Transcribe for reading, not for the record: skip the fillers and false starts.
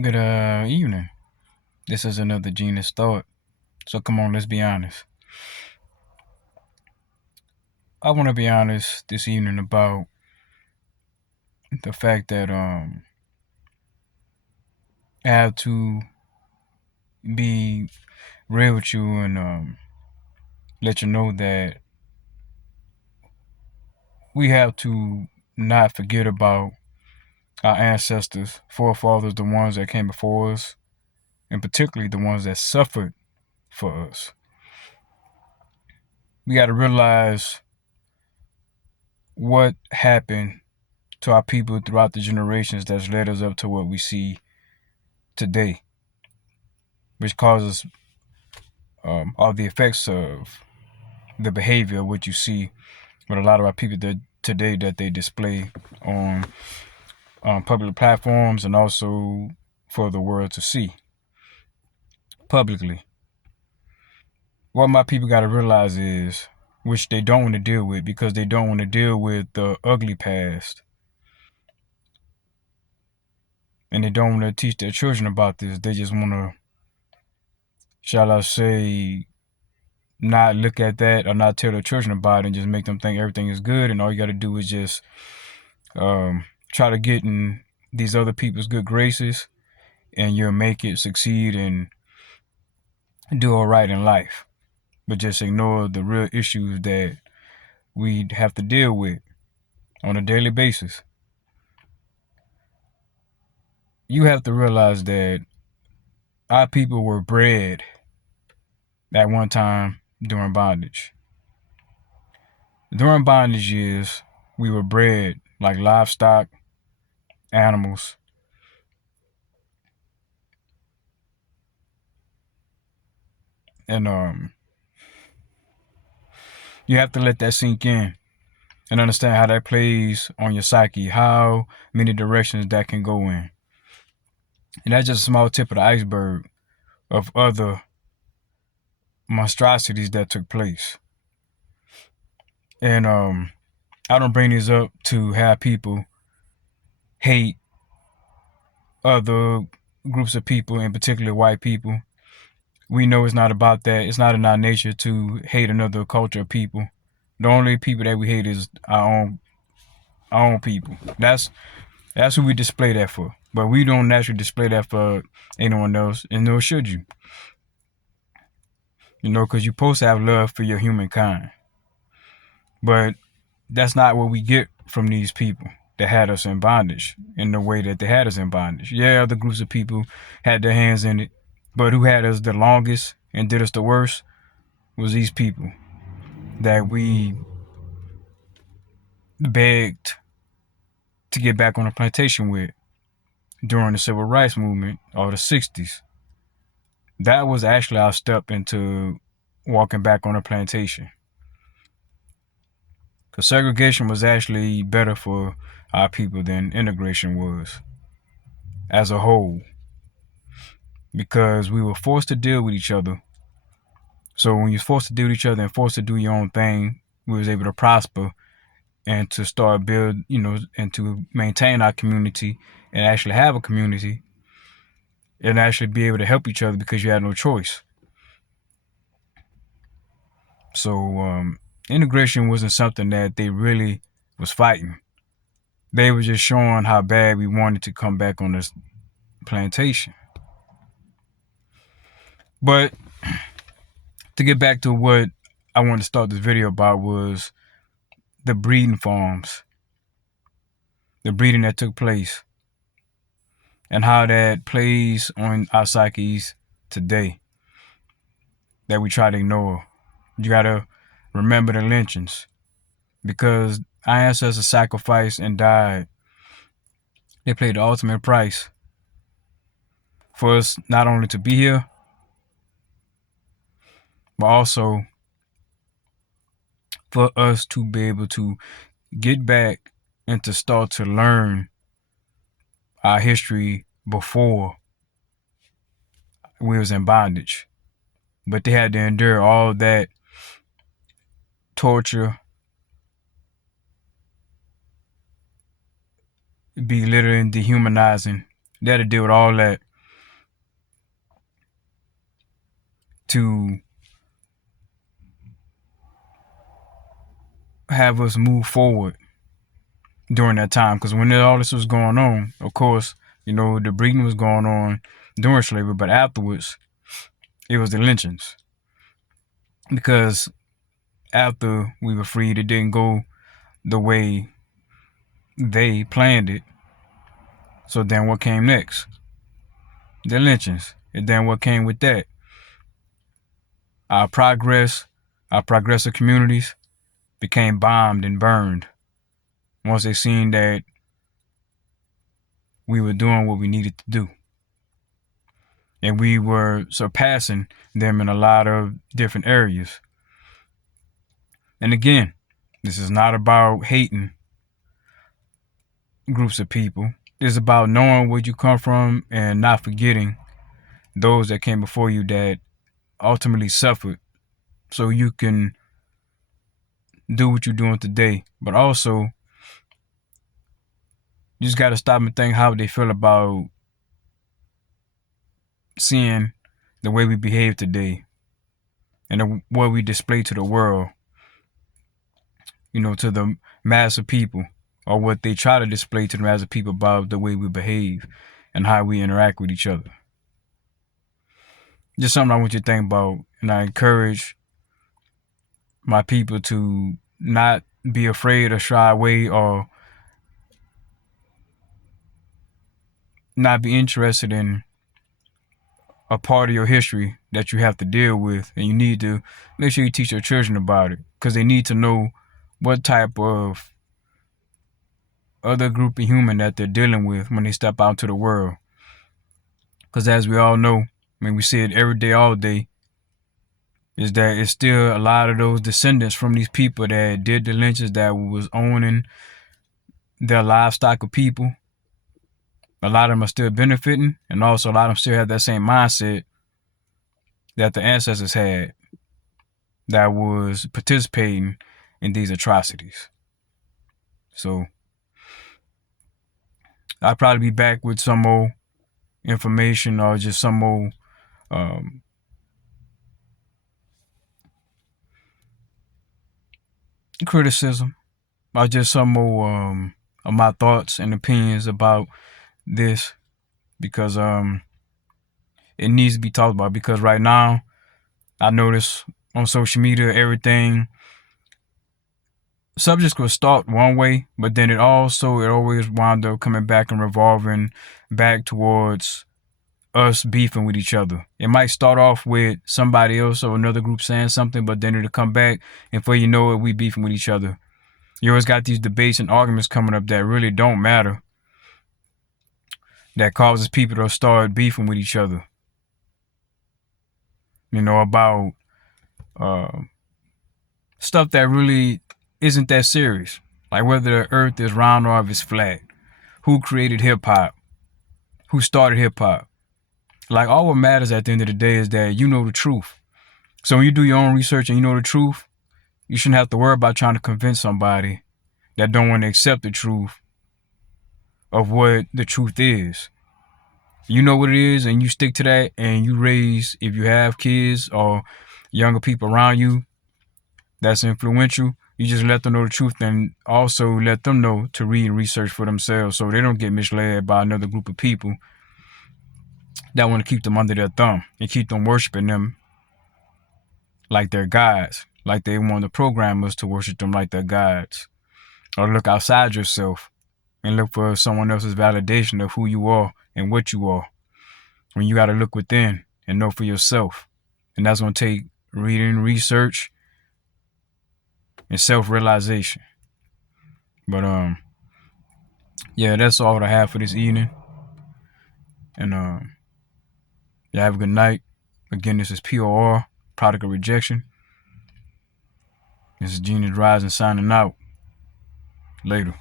Good evening. This is another Genius Thought. So come on, let's be honest. I want to be honest this evening about the fact that I have to be real with you and let you know that we have to not forget about our ancestors, forefathers, the ones that came before us, and particularly the ones that suffered for us. We got to realize what happened to our people throughout the generations that's led us up to what we see today, which causes all the effects of the behavior of what you see with a lot of our people that today that they display on public platforms and also for the world to see publicly. What my people got to realize is, which they don't want to deal with because they don't want to deal with the ugly past, and they don't want to teach their children about this. They just want to, shall I say, not look at that or not tell their children about it and just make them think everything is good and all you got to do is just try to get in these other people's good graces and you'll make it succeed and do all right in life, but just ignore the real issues that we have to deal with on a daily basis. You have to realize that our people were bred at one time during bondage. During bondage years, we were bred like livestock, animals. And you have to let that sink in and understand how that plays on your psyche, how many directions that can go in. And that's just a small tip of the iceberg of other monstrosities that took place. And I don't bring this up to have people hate other groups of people, in particular white people. We know it's not about that. It's not in our nature to hate another culture of people. The only people that we hate is our own people. That's who we display that for. But we don't naturally display that for anyone else, and nor should you. Because you're supposed to have love for your humankind. But that's not what we get from these people that had us in bondage in the way that they had us in bondage. Yeah, other groups of people had their hands in it, but who had us the longest and did us the worst was these people that we begged to get back on the plantation with during the civil rights movement or the 60s. That was actually our step into walking back on the plantation. Because segregation was actually better for our people than integration was as a whole. Because we were forced to deal with each other. So when you're forced to deal with each other and forced to do your own thing, we was able to prosper and to start build, and to maintain our community and actually have a community and actually be able to help each other because you had no choice. So integration wasn't something that they really was fighting. They were just showing how bad we wanted to come back on this plantation. But to get back to what I wanted to start this video about was the breeding farms, the breeding that took place, and how that plays on our psyches today that we try to ignore. You gotta remember the lynchings because our ancestors sacrificed and died. They paid the ultimate price for us not only to be here, but also for us to be able to get back and to start to learn our history before we was in bondage. But they had to endure all that torture, belittling, dehumanizing They had to deal with all that to have us move forward during that time. Because when all this was going on, of course, you know, the breeding was going on during slavery, but afterwards, it was the lynchings. Because after we were freed, it didn't go the way they planned it. So then what came next? The lynchings. And then what came with that? Our progressive communities became bombed and burned once they seen that we were doing what we needed to do. And we were surpassing them in a lot of different areas. And again, this is not about hating groups of people. It's about knowing where you come from and not forgetting those that came before you that ultimately suffered, so you can do what you're doing today. But also, you just got to stop and think how they feel about seeing the way we behave today and what we display to the world, you know, to the mass of people, or what they try to display to the mass of people about the way we behave and how we interact with each other. Just something I want you to think about, and I encourage my people to not be afraid or shy away or not be interested in a part of your history that you have to deal with, and you need to make sure you teach your children about it, because they need to know what type of other group of human that they're dealing with when they step out into the world. Because as we all know, I mean, we see it every day, all day, is that it's still a lot of those descendants from these people that did the lynches, that was owning their livestock of people. A lot of them are still benefiting, and also a lot of them still have that same mindset that the ancestors had that was participating in these atrocities. So I'll probably be back with some more information, or just some more criticism, or just some more of my thoughts and opinions about this, because it needs to be talked about. Because right now, I notice on social media, everything, subjects will start one way, but then it always wound up coming back and revolving back towards us beefing with each other. It might start off with somebody else or another group saying something, but then it'll come back, and before you know it, we beefing with each other. You always got these debates and arguments coming up that really don't matter, that causes people to start beefing with each other, you know, about stuff that really isn't that serious, like whether the earth is round or if it's flat, who created hip-hop, who started hip-hop. Like, all what matters at the end of the day is that you know the truth. So when you do your own research and you know the truth, you shouldn't have to worry about trying to convince somebody that don't want to accept the truth of what the truth is. You know what it is, and you stick to that, and you raise, if you have kids or younger people around you that's influential, you just let them know the truth, and also let them know to read and research for themselves, so they don't get misled by another group of people that want to keep them under their thumb and keep them worshiping them like they're gods, like they want to program us to worship them like they're gods. Or look outside yourself and look for someone else's validation of who you are and what you are, when you got to look within and know for yourself. And that's going to take reading, research, and self-realization. But yeah, that's all I have for this evening. And yeah, have a good night. Again, this is POR, Product of Rejection. This is Genius Rising signing out. Later.